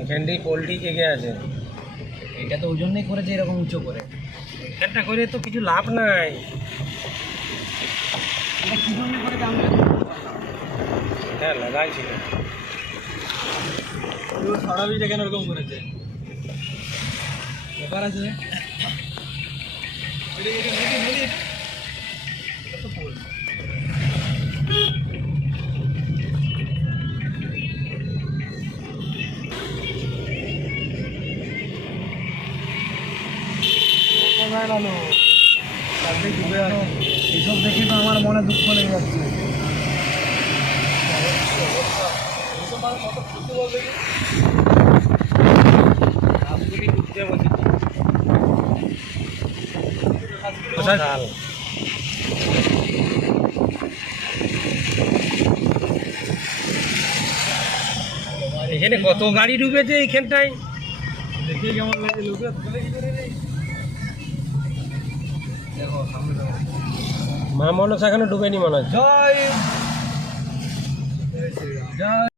এখানটাই poultry জেগে আছে। এটা তো ওই জন্যই করেছে এরকম উঁচু করে। এখানটা করে তো কিছু লাভ নাই। এটা কি জন্য করেছে আমরা হ্যাঁ লাগাইছিল। সারা বিটা কেন এরকম করেছে ব্যাপার আছে। এসব দেখে তো আমার মনে দুঃখ লেগে যাচ্ছে। এখানে কত গাড়ি ডুবেছে এইখানটায়। দেখে কেমন লাগে লোকের দেখো সামনে দেখো। মা মনসা এখনো ডুবেনি মনে হচ্ছে। জয় জয়